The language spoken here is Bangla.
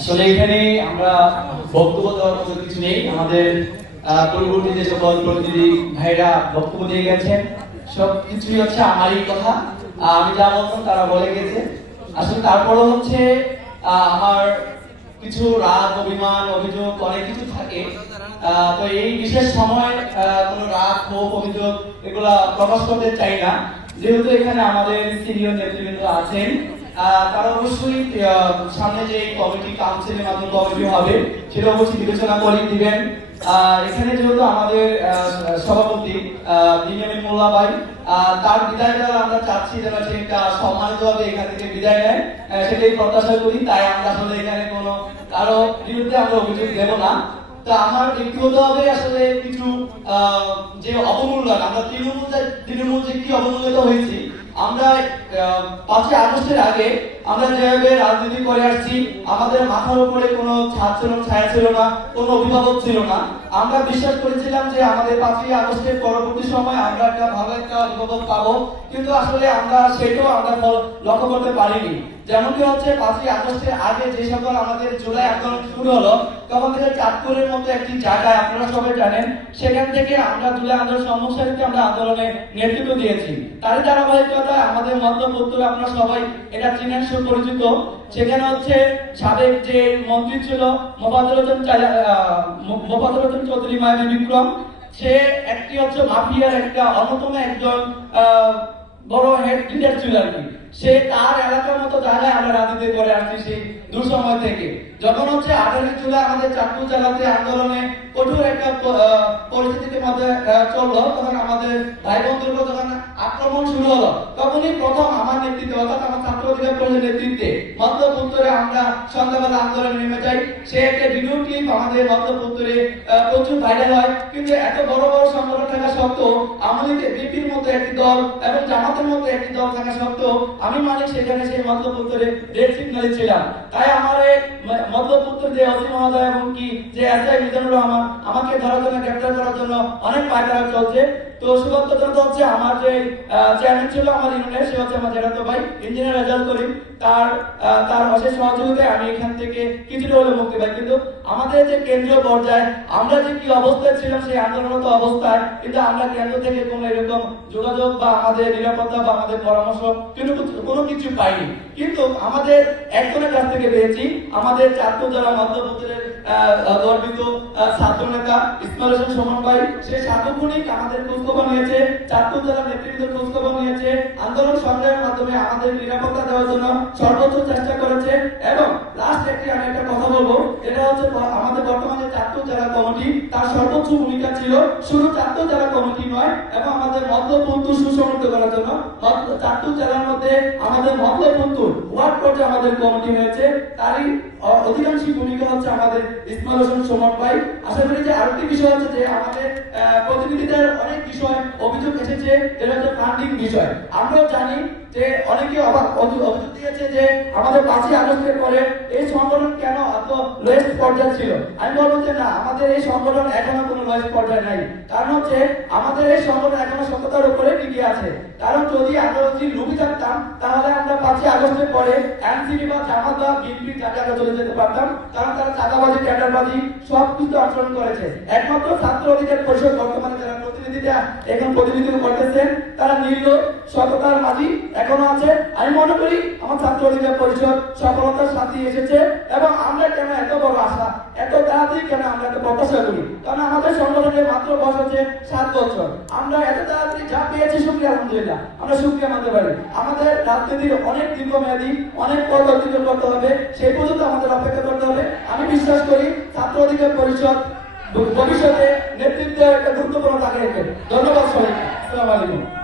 আসলে এখানে আমরা বক্তব্য দেওয়ার মতো কিছু নেই। আমাদের পূর্ববর্তী যে সকল প্রতিনিধি ভাইরা বক্তব্য দিয়ে গেছেন, সব কিছুই হচ্ছে আমারই কথা। আমি যা বলতাম তারা বলে গেছে। আসলে তারপরও হচ্ছে আমার কিছু রাগ, অভিমান, অভিযোগ অনেক কিছু থাকে। তো এই বিশেষ সময় কোনো রাগ, ক্ষোভ, অভিযোগ এগুলা প্রকাশ করতে চাই না। যেহেতু এখানে আমাদের সিনিয়র নেতৃবৃন্দ আছেন, তারা অবশ্যই সামনে যে কমিটি, কাউন্সিলের মাধ্যমে কমিটি হবে সেটা অবশ্যই বিবেচনা করে দিবেন। এখানে যেহেতু আমাদের সভাপতি বিনিয়ামিন মোল্লা ভাই, তার বিদায় দ্বারা আমরা চাচ্ছি যেন সে একটা সম্মানিতভাবে এখান থেকে বিদায় নেয়, সেটাই প্রত্যাশা করি। তাই আমরা আসলে এখানে কোনো কারো বিরুদ্ধে আমরা অভিযোগ দেব না। তো আমার ব্যক্তিগতভাবে আসলে কিছু যে অবমূল্যায়ন, আমরা তৃণমূল যে কি অবমূল্যিত হয়েছি, আমরা 5ই আগস্টের আগে আমরা যেভাবে রাজনীতি করে আসছি, আমাদের মাথার উপরে কোনো ছাদ ছিল, ছায়া ছিল না, কোনো অভিভাবক ছিল না। আমরা বিশ্বাস করেছিলাম যে আমাদের 5ই আগস্টের পরবর্তী সময় আমরা একটা ভালো একটা অভিভাবক পাবো, কিন্তু আসলে আমরা সেটাও আমরা লক্ষ্য করতে পারিনি। যেমনটি হচ্ছে 5ই আগস্টের আগে যে সকল আমাদের জুলাই আন্দোলন শুরু হলো, তখন থেকে চাঁদপুরের মতো একটি জায়গায়, আপনারা সবাই জানেন, সেখান থেকে আমরা জুলাই আন্দোলন সম্মুখীন আমরা আন্দোলনে নেতৃত্ব দিয়েছি। তারই ধারাবাহিকতায় আমাদের মধ্যপুত্র, আপনারা সবাই এটা চিনেন, সুপরিচিত। সেখানে হচ্ছে সাবেক যে মন্ত্রী ছিল মোফাজ্জল হোসেন চৌধুরী মায়াবী বিক্রম, সে একটি হচ্ছে মাফিয়ার একটা অন্যতম একজন বড় হেড লিডার ছিল আর কি। সে তার এলাকার মতো জায়গায় আমরা রাজনীতি করে আসছি সেই দুঃসময় থেকে। যখন হচ্ছে 18 জুলাই আমাদের চাঁদপুর জেলাতে আন্দোলনে কঠোর একটা পরিস্থিতির মধ্যে চললো, তখন আমাদের ভাই বন্ধুর উপর যখন আক্রমণ শুরু হলো, তখনই প্রথম আমার নেতৃত্বে, অর্থাৎ আমার ছাত্র অধিকার পরিষদের নেতৃত্বে মধ্যপুত্তরে আমরা সন্ধ্যাবেলা আন্দোলনে নেমে যাই। সে একটা ভিডিও ক্লিপ আমাদের মধ্যপুত্তরে প্রচুর ভাইরাল হয়। কিন্তু এত বড় বড় সংগঠন থাকা সত্ত্বেও, আওয়ামী লীগ, বিএনপির মতো একটি দল এবং জামাতের মতো একটি দল থাকা সত্ত্বেও আমি মালিক সেখানে সেই মধ্যপুত্তরে রেড সিগন্যালে ছিলাম। তাই আমার মধ্যপুত্তর যে অসি মহোদয় এবং কি যে এসআই মিজানুর রহমান আমাকে ধরার জন্য, গ্রেফতার করার জন্য অনেক পায়তারা চলছে। তো সুবদ্ধতন্ত্র হচ্ছে আমার যে চেয়ারম্যান ছিল আমার ইউনিয়নের, সে হচ্ছে আমার জেরাতো ভাই ইঞ্জিনিয়ার রেজাল্ট করিম, তার অশেষ সহযোগিতায় আমি এখান থেকে কিছুটা হলে মুক্তি পাই। কিন্তু আমাদের যে কেন্দ্রীয় পর্যায়ে আমরা যে কি অবস্থায় ছিলাম সেই আন্দোলনরত অবস্থায়, কিন্তু আমরা কেন্দ্র থেকে কোনো এরকম যোগাযোগ বা আমাদের নিরাপত্তা বা আমাদের পরামর্শ কোনো কিছু পাইনি। কিন্তু আমাদের একজনের কাছ থেকে পেয়েছি, আমাদের চাঁদপুর জেলা মধ্যপুত্তরের গর্বিত ছাত্র নেতা ইসমাইল হোসেন সুমন ভাই। সে সার্বক্ষণিক আমাদের খোঁজখবর নিয়েছে, চাঁদপুর জেলার নেতৃত্বের খোঁজখবর নিয়েছে, আন্দোলন সংগ্রামের মাধ্যমে আমাদের নিরাপত্তা দেওয়ার জন্য সর্বোচ্চ চেষ্টা করেছে। এবং লাস্ট আমি একটা কথা বলবো, এটা হচ্ছে আমাদের বর্তমানে চাঁদপুর জেলা কমিটি, তার সর্বোচ্চ ভূমিকা ছিল শুধু চাঁদপুর জেলা কমিটি নয়, এবং আমাদের মধ্যপুত্তর সুসংহত করার জন্য চাঁদপুর জেলার মধ্যে আমাদের মধ্যপুত্তর ওয়ার্ড পর্যায়ে আমাদের কমিটি হয়েছে। তারই অধিকাংশ ভূমিকা হচ্ছে আমাদের ইসমাইল হোসেন সুমন ভাই। আশা করি যে আরেকটি বিষয় হচ্ছে যে আমাদের প্রতিনিধিদের অনেক বিষয় অভিযোগ এসেছে, যেটা হচ্ছে ফান্ডিং বিষয়। আমরাও জানি যে অনেকে অভিযোগ দিয়েছে যে আমাদের 5ই আগস্টের পরে এই সংগঠন কেন এত লোয়েস্ট পর্যায়ে ছিল। আমি বলবো যে না, আমাদের এই সংগঠন এখনো কোনো লোয়েস্ট পর্যায়ে নাই। কারণ হচ্ছে আমাদের এই সংগঠন এখনো সততার উপরে টিকে আছে। কারণ যদি আমরা যদি লুবি থাকতাম, তাহলে আমরা 5ই আগস্টের পরে এনসিপি বা জামাত বা বিএনপি জায়গায় চলে যেতে পারতাম। কারণ তারা চাঁদাবাজি, টেন্ডারবাজি সব কিছু আচরণ করেছে। একমাত্র ছাত্র অধিকার পরিষদ বর্তমানে যারা প্রতিনিধিরা এখন প্রতিনিধিত্ব করতেছেন, তারা নির্লোভ সততার মাঝি এখনো আছে। আমি মনে করি আমার ছাত্র অধিকার পরিষদ সফলতার সাথে এসেছে। এবং আমরা কেন এত বড় আশা, এত তাড়াতাড়ি কেন আমরা এত প্রত্যাশা করি? কারণ আমাদের সংগঠনের মাত্র বয়স হচ্ছে 7 বছর। আমরা এত তাড়াতাড়ি যা পেয়েছি, শুকরিয়া আলহামদুলিল্লাহ, আমরা শুকরিয়া মানতে পারি। আমাদের রাজনীতির অনেক দীর্ঘমেয়াদী, অনেক পথ অতিক্রম করতে হবে, সেই পর্যন্ত আমাদের অপেক্ষা করতে হবে। আমি বিশ্বাস করি ছাত্র অধিকার পরিষদ ভবিষ্যতে নেতৃত্বে একটা গুরুত্বপূর্ণ জায়গা রেখে। ধন্যবাদ সবাইকে। আসসালামু আলাইকুম।